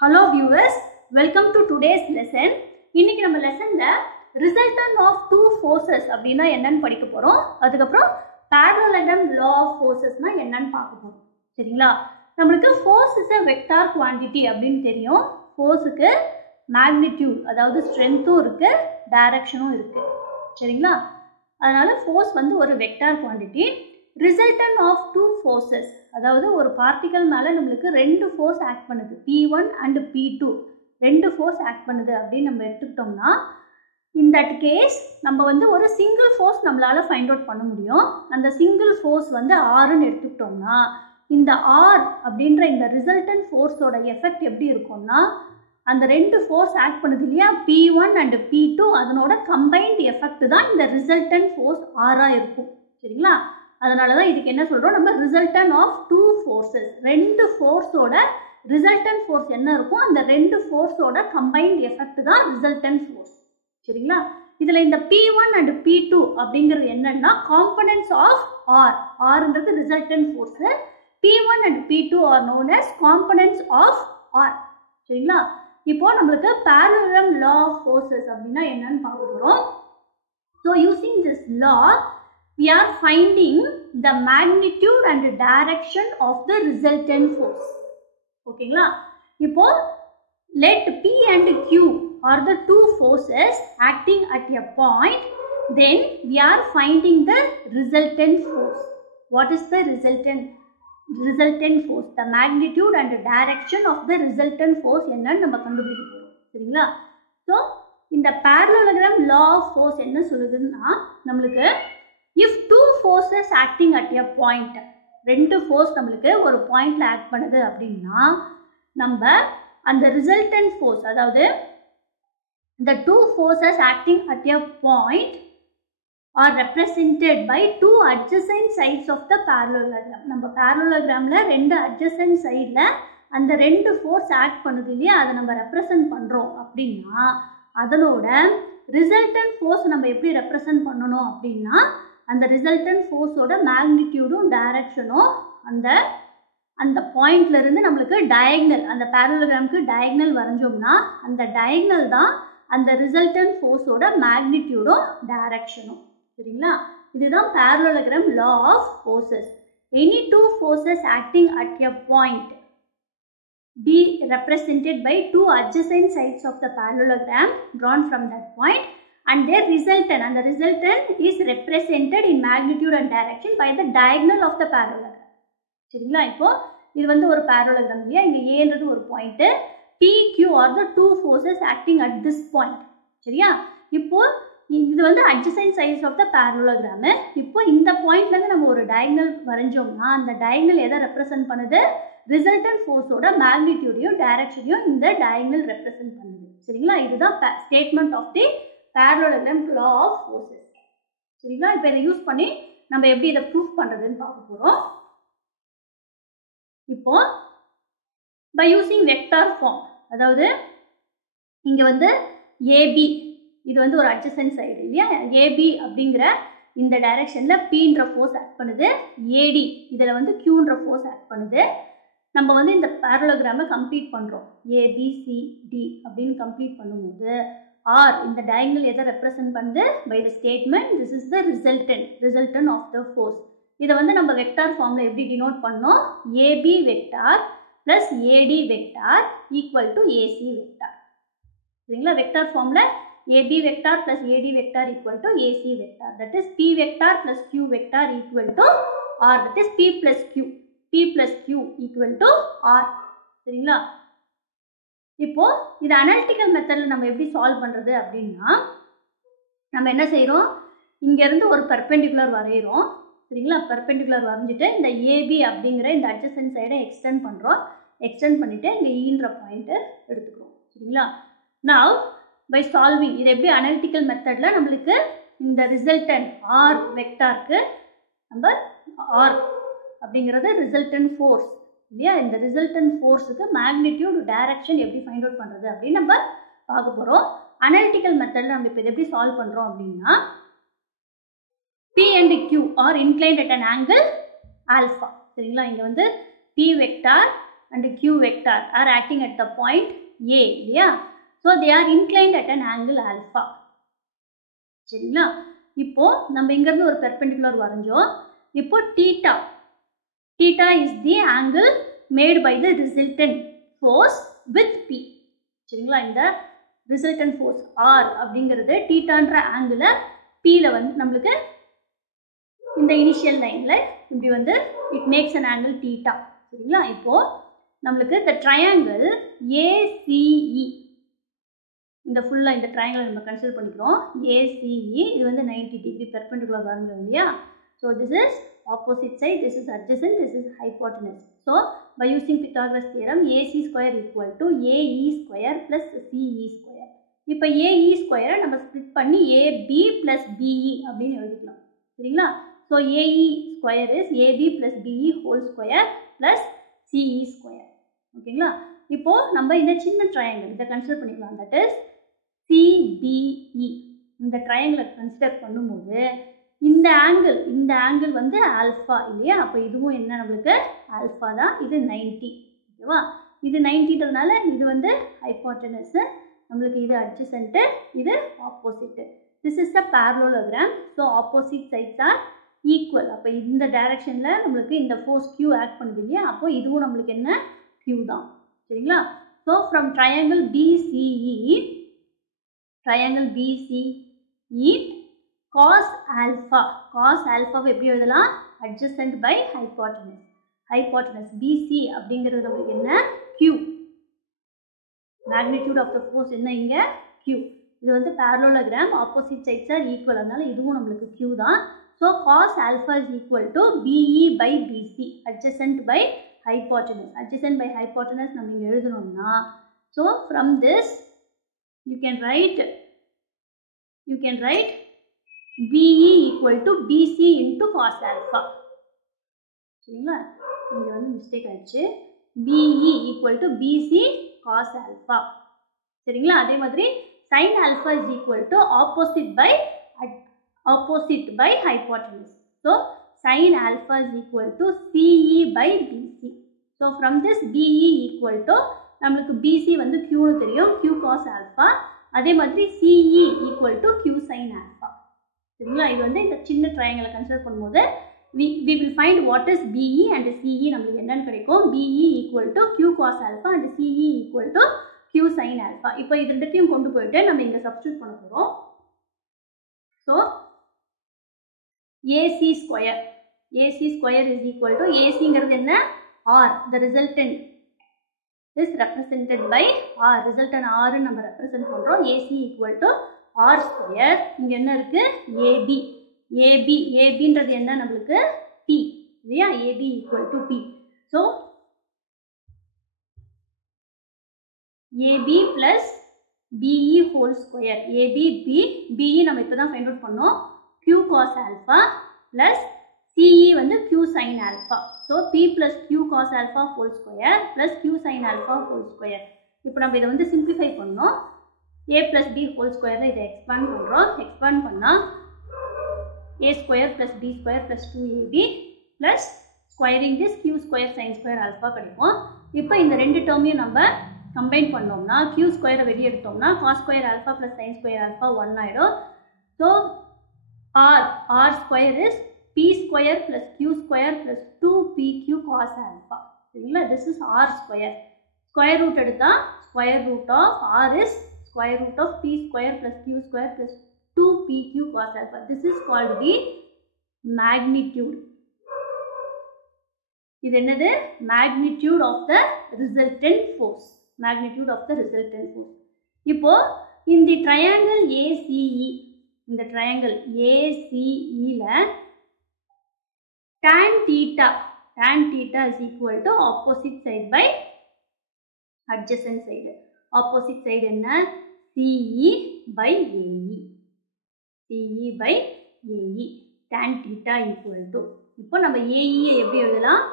Hello viewers, welcome to today's lesson. இன்னைக்கு நம்ம லெசன்ல resultant of two forces அப்படினா என்னன்னு படிக்க போறோம். அதுக்கு அப்புறம் parallelogram law of forcesனா என்னன்னு பார்க்க போறோம். சரிங்களா? நமக்கு force is a vector quantity அப்படினு தெரியும். forceக்கு magnitude அதாவது strengthம் இருக்கு, directionம் இருக்கு. சரிங்களா? அதனால force வந்து ஒரு vector quantity. Resultant of two forces அதாவது ஒரு பார்ட்டிகல் மேல நமக்கு ரெண்டு ஃபோர்ஸ் ஆக்ட் பண்ணுது, P1 and P2 ரெண்டு ஃபோர்ஸ் ஆக்ட் பண்ணுது அப்படின்னு நம்ம எடுத்துக்கிட்டோம்னா in that case நம்ம வந்து ஒரு சிங்கிள் ஃபோர்ஸ் நம்மளால ஃபைண்ட் அவுட் பண்ண முடியும். அந்த சிங்கிள் ஃபோர்ஸ் வந்து Rன்னு எடுத்துக்கிட்டோம்னா இந்த R அப்படின்ற இந்த ரிசல்டன்ட் ஃபோர்ஸோட எஃபெக்ட் எப்படி இருக்கும்னா அந்த ரெண்டு ஃபோர்ஸ் ஆக்ட் பண்ணுது இல்லையா, P1 and P2 அதனோட கம்பைன்ட் எஃபெக்ட் தான் இந்த ரிசல்டன்ட் ஃபோர்ஸ் R இருக்கும். சரிங்களா? அதனால தான் இதுக்கு என்ன சொல்கிறோம், நம்ம ரிசல்டன் ஆஃப் டூ ஃபோர்ஸஸ், ரெண்டு ஃபோர்ஸோட ரிசல்டன் ஃபோர்ஸ் என்ன இருக்கும், அந்த ரெண்டு ஃபோர்ஸோட கம்பைன்ட் எஃபெக்ட் தான் ரிசல்டன் ஃபோர்ஸ். சரிங்களா? இதில் இந்த P1 and P2 அப்படிங்கிறது என்னன்னா காம்பனன்ட்ஸ் ஆஃப் ஆர். ஆர்ன்றது resultant force, P1 and P2 are known as components of R. சரிங்களா? இப்போ நம்மளுக்கு parallelogram law of forces அப்படின்னா என்னன்னு பார்க்க போகிறோம். So using this law we are finding the magnitude and direction of the resultant force. ஓகேங்களா? இப்போ let P and Q are the two forces acting at a point, then we are finding the resultant force. What is the resultant force? The magnitude and direction of the resultant force என்னன்னு நம்ம கண்டுபிடிக்க போறோம். சரிங்களா? So இந்த parallelogram law of force என்ன சொல்லுதுன்னா நம்மளுக்கு if two forces acting at a point, ரெண்டு ஃபோர்ஸ் நம்மளுக்கு ஒரு பாயிண்ட்ல ஆக்ட் பண்ணுது அப்படின்னா நம்ம அந்த ரிசல்டன்ட் ஃபோர்ஸ் அதாவது the two forces acting at a point are represented by two adjacent sides of the parallelogram. நம்ம parallelogramல ரெண்டு adjacent sideல அந்த ரெண்டு ஃபோர்ஸ் ஆக்ட் பண்ணுது இல்லையா, அதை நம்ம ரெப்ரசன்ட் பண்றோம் அப்படின்னா அதனோட ரிசல்டன்ட் ஃபோர்ஸ் நம்ம எப்படி ரெப்ரசன்ட் பண்ணணும் அப்படின்னா அந்த ரிசல்டன்ட் ஃபோர்ஸோட மேக்னிடியூடும் டைரக்ஷனும் அந்த பாயிண்ட்ல இருந்து நம்மளுக்கு டயக்னல், அந்த parallelogram டயக்னல் வரைஞ்சோம்னா அந்த டயக்னல் தான் அந்த ரிசல்டன்ட் ஃபோர்ஸோட மேக்னிடியூடும் டைரக்ஷனும். சரிங்களா? இதுதான் parallelogram law of forces. Any two forces acting at a point be represented by two adjacent sides of the parallelogram drawn from that point, and their resultant, and the resultant is represented in magnitude and direction by the diagonal of the parallelogram. சரிங்களா? இப்போ இது வந்து ஒரு parallelogram இல்லையா, இங்க ஏன்றது ஒரு point, PQ are the two forces acting at this point. சரியா? இப்போ இது வந்து adjacent sides of the parallelogram. இப்போ இந்த பாயிண்ட்ல இருந்து நம்ம ஒரு diagonal வரைஞ்சோம்னா அந்த diagonal எதை ரெப்ரசன்ட் பண்ணுது, ரிசல்டன்ட் ஃபோர்ஸோட மேக்னிடியூடையும் டைரக்ஷனையும் இந்த diagonal ரெப்ரசன்ட் பண்ணுது. சரிங்களா? இதுதான் statement of the parallelogram law of forces. சரிங்களா? இப்போ இதை யூஸ் பண்ணி நம்ம எப்படி இதை ப்ரூஃப் பண்றதுன்னு பார்க்க போறோம். இப்போ by using vector form, அதாவது இங்க வந்து AB இது வந்து ஒரு adjacent side இல்லையா, AB அப்படிங்கிற இந்த டைரக்ஷன்ல Pன்ற ஃபோர்ஸ் ஆக்ட் பண்ணுது, AD இதுல வந்து Qன்ற ஃபோர்ஸ் ஆக்ட் பண்ணுது. நம்ம வந்து இந்த parallelogram கம்ப்ளீட் பண்றோம், ABCD அப்படின்னு கம்ப்ளீட் பண்ணும்போது R இந்த டயகனல் எதை ரெப்ரசன்ட் பண்ணுது, by the statement this is the resultant of the force. இதை வந்து நம்ம வெக்டார் ஃபார்ம்ல எப்படி டினோட் பண்ணோம், AB vector plus AD vector equal to AC vector. சரிங்களா? வெக்டார் ஃபார்ம்ல AB vector plus AD vector equal to AC vector, that is P vector plus Q vector equal to R, that is P plus Q equal to R. சரிங்களா? இப்போ இது analytical மெத்தட்ல நம்ம எப்படி solve பண்றது அப்படின்னா நம்ம என்ன செய்யறோம், இங்க இருந்து ஒரு பெர்பெண்டிகுலர் வரைகிறோம். சரிங்களா? பெர்பெண்டிகுலர் வரைஞ்சிட்டு இந்த AB அப்படிங்கிற இந்த அட்ஜசன்ட் சைடை எக்ஸ்டெண்ட் பண்றோம். எக்ஸ்டெண்ட் பண்ணிட்டு இங்க ஈன்ற பாயிண்ட் எடுத்துக்கிறோம். சரிங்களா? நவ் பை சால்விங், இது எப்படி அனாலிட்டிக்கல் மெத்தட்ல நம்மளுக்கு இந்த ரிசல்டன்ட் R வெக்டாருக்கு நம்ம R அப்படிங்கிறது ரிசல்டன்ட் ஃபோர்ஸ் இல்லையா, இந்த ரிசல்டன்ட் ஃபோர்ஸுக்கு மேக்னிடியூட் டைரக்ஷன் எப்படி ஃபைண்ட் அவுட் பண்றது அப்படின்னு நம்ம பார்க்க போறோம். அனாலிட்டிக்கல் மெத்தட்ல நம்ம இப்போ எப்படி சால்வ் பண்றோம் அப்படின்னா P and Q are inclined at an angle alpha. சரிங்களா? இங்க வந்து P vector and Q vector are acting at the point A இல்லையா? So they are inclined at an angle alpha. சரிங்களா? இப்போ நம்ம இங்க இருந்து ஒரு பெர்பெண்டிகுலர் வரைஞ்சோம். இப்போ theta is the angle made by the resultant force with P. சரிங்களா? இந்த resultant force R அப்படிங்கிறது thetaன்ற ஆங்கிளை Pல வந்து நம்மளுக்கு இந்த இனிஷியல் லைன்ல இப்படி வந்து it makes an angle theta. சரிங்களா? இப்போ நம்மளுக்கு இந்த ட்ரையாங்கிள் ACE இந்த ஃபுல்லா இந்த ட்ரையாங்கிள் நம்ம கன்சிடர் பண்ணிக்கிறோம். ACE இது வந்து 90 டிகிரி பெர்பெண்டிகுலர் வரைஞ்சோம் இல்லையா? So this is opposite side, this is adjacent, this is hypotenuse. So by using Pythagoras theorem, AC square equal to AE square plus CE square. இப்போ AE square நம்ம split பண்ணி AB plus BE அப்படின்னு எழுதிக்கலாம். சரிங்களா? So AE square is AB plus BE whole square plus CE square. ஓகேங்களா? இப்போ நம்ம இந்த சின்ன ட்ரையாங்கிள் இதை கன்சிடர் பண்ணிக்கலாம். That is CBE. இந்த ட்ரையாங்கிளை கன்சிடர் பண்ணும்போது இந்த ஆங்கிள் வந்து ஆல்ஃபா இல்லையா? அப்போ இதுவும் என்ன நம்மளுக்கு ஆல்ஃபா தான். இது 90 ஓகேவா? இது 90ன்றதுனால இது வந்து ஹைபோட்டனஸ், நம்மளுக்கு இது அட்ஜசன்ட், இது opposite. This is a parallelogram. So opposite sides are equal. அப்போ இந்த டைரக்ஷனில் நம்மளுக்கு இந்த ஃபோர்ஸ் Q ஆக்ட் பண்ணுது இல்லையா? அப்போ இதுவும் நம்மளுக்கு என்ன Q தான். சரிங்களா? So from triangle BCE cos alpha எப்படி எழுதலாம்? adjacent by hypotenuse BC அப்படிங்கிறது நம்மளுக்கு என்ன Q. magnitude of the force என்ன இங்க Q. இது வந்து parallelogram, opposite sides are equal, அதனால இதுவும் நம்மளுக்கு Q தான். So cos alpha is equal to BE by BC, adjacent by hypotenuse. Adjacent by hypotenuse நம்ம இங்க எழுதணும்னா, so from this you can write BE equal to BC into cos alpha. சரிங்களா? இங்க வந்து மிஸ்டேக் ஆயிடுச்சு. BE equal to BC cos alpha. சரிங்களா? அதே மாதிரி sin alpha is equal to opposite by hypotenuse. So sin alpha is equal to CE by BC. So from this BE equal to நம்மளுக்கு BC வந்து Q னு தெரியும், Q cos alpha. அதே மாதிரி CE equal to Q sin alpha. சரிங்களா? இது வந்து இந்த சின்ன ட்ரையாங்கிளை கன்சிடர் பண்ணும்போது we will find what is BE and CE நம்மளுக்கு என்னன்னு கிடைக்கும். BE equal to Q cos alpha and CE equal to Q sin alpha. இப்போ இது ரெண்டுத்தையும் கொண்டு போயிட்டு நம்ம இங்க சப்ஸ்டிட்யூட் பண்ண போறோம். So AC square is equal to ACங்கிறது என்ன? R. The resultant is represented by R. Resultant R நம்ம ரெப்ரசன்ட் பண்றோம். AC equal to R square. இங்க என்ன இருக்கு? ABன்றது என்ன நம்மளுக்கு? T இல்லையா? AB equal to T. So AB plus BE whole square. AB BE நம்ம இப்பதான் ஃபைண்ட் அவுட் பண்ணோம். Q cos alpha plus CE வந்து Q sin alpha. So P plus Q cos alpha whole square plus Q sin alpha whole square. இப்போ நம்ம இதை வந்து simplify பண்ணோம். A plus B whole square இதை எக்ஸ்பாண்ட் பண்ணுறோம். Expand பண்ணால் A square plus B square plus 2AB plus squaring this Q square sin square alpha கிடைக்கும். இப்போ இந்த ரெண்டு டேர்மையும் நம்ம கம்பைன் பண்ணோம்னா Q ஸ்கொயரை வெளியே எடுத்தோம்னா cos square alpha plus sin square alpha 1 ஆயிடும். So R square is P square plus Q square plus 2PQ cos alpha. சரிங்களா? This is R square. Square root எடுத்தா square root of R is square root of P square plus Q square plus 2PQ cos alpha. This is called the magnitude. இது என்னது? magnitude of the resultant force. Magnitude of the resultant force. இப்போ இந்த triangle ACE, இந்த triangle ACEல tan theta is equal to opposite side by adjacent side. Opposite side என்ன? CE by AE. CE by AE. Tan theta equal to. இப்போ நம்ம AE எப்படி எழுதலாம்?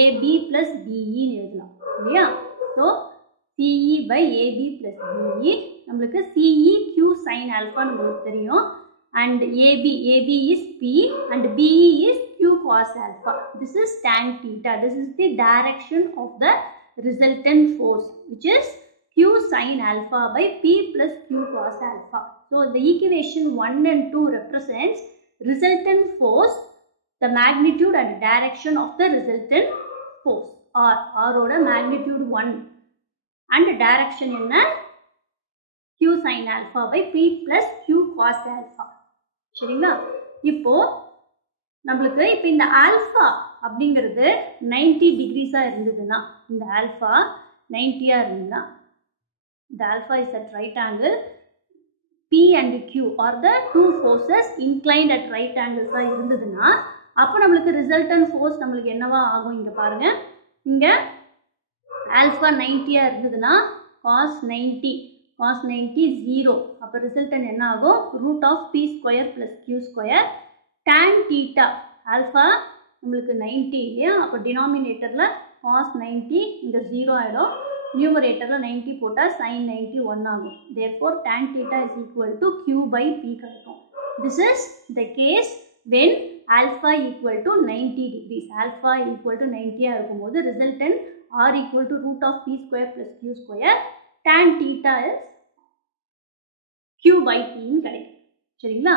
AB plus BE எழுதலாம் இல்லையா? So CE by AB plus BE. நம்மளுக்கு CE Q sin alpha நம்மளுக்கு தெரியும். And AB is P and BE is Q q cos alpha. This is tan theta. This is the direction of the resultant force, which is q sin alpha by p plus q cos alpha. So the equation 1 and 2 represents resultant force, the magnitude and direction of the resultant force. R oda magnitude 1 and direction enna q sin alpha by p plus q cos alpha. சரிங்களா? இப்போ நம்மளுக்கு இப்போ இந்த alpha அப்படிங்கிறது 90 டிகிரிஸா இருந்ததுன்னா, இந்த alpha 90 இருந்ததுன்னா, the alpha is at right angle, p and q are the two forces inclined at right angles இருந்ததுன்னா, அப்போ நம்மளுக்கு resultant force நம்மளுக்கு என்னவா ஆகும்? இங்க பாருங்க, இங்க ஆல்ஃபா 90 இருந்ததுன்னா cos 90 0. அப்போ ரிசல்டன் என்ன ஆகும்? Root of P square plus Q square tan theta. Alpha நம்மளுக்கு 90 இல்லையா? அப்போ டினாமினேட்டரில் cos 90 இங்கே 0 ஆகிடும். நியூமரேட்டரில் 90 போட்டால் sin 90 1 ஆகும். Therefore tan theta is equal to q by p கிடைக்கும். This is the case when alpha equal to 90 degrees. Alpha equal to 90 இருக்கும்போது resultant r equal to root of p square plus q square. Tan theta is q by p ன்னு கிடைக்கும். சரிங்களா?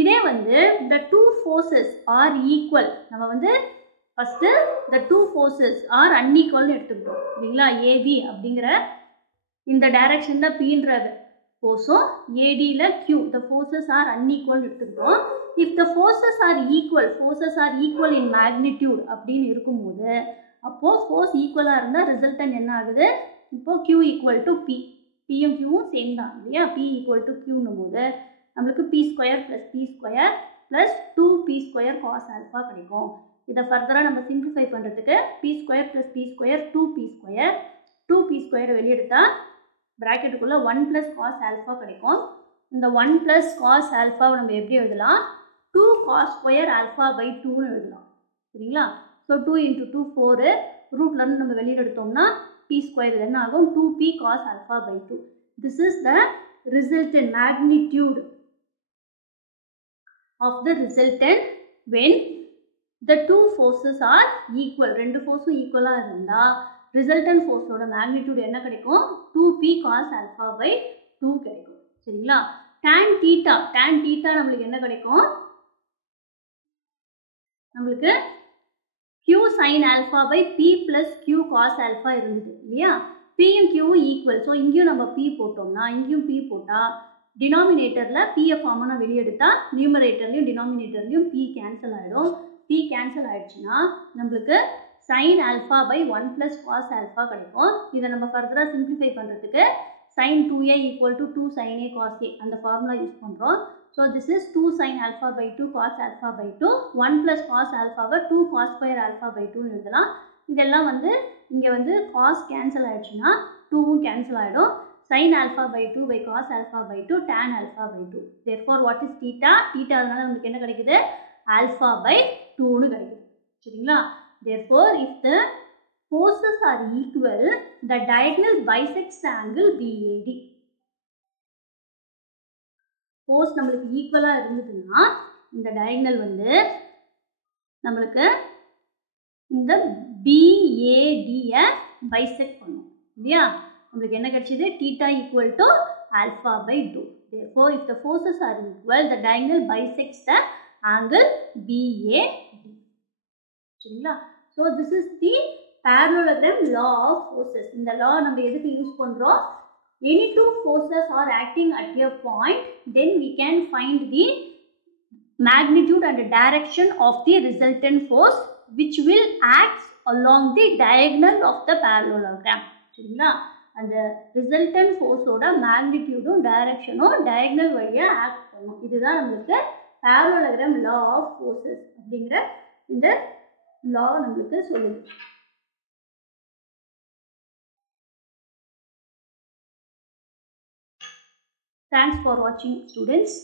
இதே வந்து the two forces are equal. நம்ம வந்து first the two forces are unequal ன்னு எடுத்துக்கிட்டோம். சரிங்களா? AB அப்படிங்கிற இந்த டைரக்ஷன்ல Pன்ற ஃபோர்ஸும் ADல Q, the forces are unequal எடுத்துக்கிட்டோம். If the forces are equal in magnitude அப்படின்னு இருக்கும்போது, அப்போ force ஈக்குவலா இருந்தா ரிசல்டன் என்ன ஆகுது? இப்போ q equal to p, pயும் qவும் சேம் தான் இல்லையா? p equal to qன்னும் போது நம்மளுக்கு p square plus p square plus 2p square cos alpha கிடைக்கும். இதை ஃபர்தராக நம்ம சிம்பிளிஃபை பண்ணுறதுக்கு p square plus p square 2p square வெளியெடுத்தா ப்ராக்கெட்டுக்குள்ளே 1 ப்ளஸ் cos alpha கிடைக்கும். இந்த 1 ப்ளஸ் cos alpha நம்ம எப்படி எழுதலாம்? 2 cos ஸ்கொயர் alpha by 2ன்னு எழுதலாம். சரிங்களா? ஸோ 2 into 2 4, ரூட்லேருந்து நம்ம வெளியில் எடுத்தோம்னா p ஸ்கொயர் என்ன ஆகும்? 2p cos alpha by 2. This is the resultant magnitude of the resultant when the two forces are equal. ரெண்டு ஃபோர்ஸும் ஈக்குவலாக இருந்தால் resultant forceோட magnitude என்ன கிடைக்கும்? 2p cos alpha by 2 கிடைக்கும். சரிங்களா? tan theta நம்மளுக்கு என்ன கிடைக்கும்? நம்மளுக்கு q sin alpha by p plus q cos alpha இருந்தது இல்லையா? pயும் qவும் ஈக்குவல். ஸோ இங்கேயும் நம்ம p போட்டோம்னா, இங்கேயும் p போட்டால் டினாமினேட்டரில் pயை காமனாக வெளியெடுத்தா நியூமரேட்டர்லையும் டினாமினேட்டர்லையும் p கேன்சல் ஆகிடும். p கேன்சல் ஆகிடுச்சுன்னா நம்மளுக்கு sin alpha by 1 plus cos alpha கிடைக்கும். இதை நம்ம ஃபர்தராக சிம்பிளிஃபை பண்ணுறதுக்கு sin 2a equal to 2 sin a cos a அந்த ஃபார்முலா யூஸ் பண்ணுறோம். So this is 2 sin alpha by 2 cos alpha by 2. 1 plus cos alpha by 2 cos square alpha by 2 எழுதலாம். இதெல்லாம் வந்து இங்கே வந்து cos கேன்சல் ஆகிடுச்சுன்னா 2வும் கேன்சல் ஆகிடும். sin alpha by 2 by cos alpha by 2 tan alpha by 2. Therefore what is theta? Theta அதனால நமக்கு என்ன கிடைக்குது? alpha by 2ன்னு கிடைக்குது. சரிங்களா? Therefore if the forces are equal, the diagonal bisects the angle BAD. Force நம்மளுக்கு ஈக்குவலா இருந்ததுன்னா இந்த diagonal வந்து நம்மளுக்கு இந்த BAD bisect பண்ணும் இல்லையா? நம்மளுக்கு என்ன கிடைச்சது? theta equal to alpha by 2. Therefore if the forces are equal, the diagonal bisects the angle BAD. சரிங்களா? So this is the parallelogram law of forces. இந்த law நம்ம எதுக்கு யூஸ் பண்றோம்? Any two forces are acting at a point, then we can find the magnitude and direction of the resultant force which will act along the diagonal of the parallelogram. சரிங்களா? அந்த resultant forceோட magnitudeும் directionும் diagonal வழியா act பண்ணும். இதுதான் நம்மளுக்கு parallelogram law of forces அப்படிங்கிற இந்த law நம்மளுக்கு சொல்லுது. Thanks for watching, students.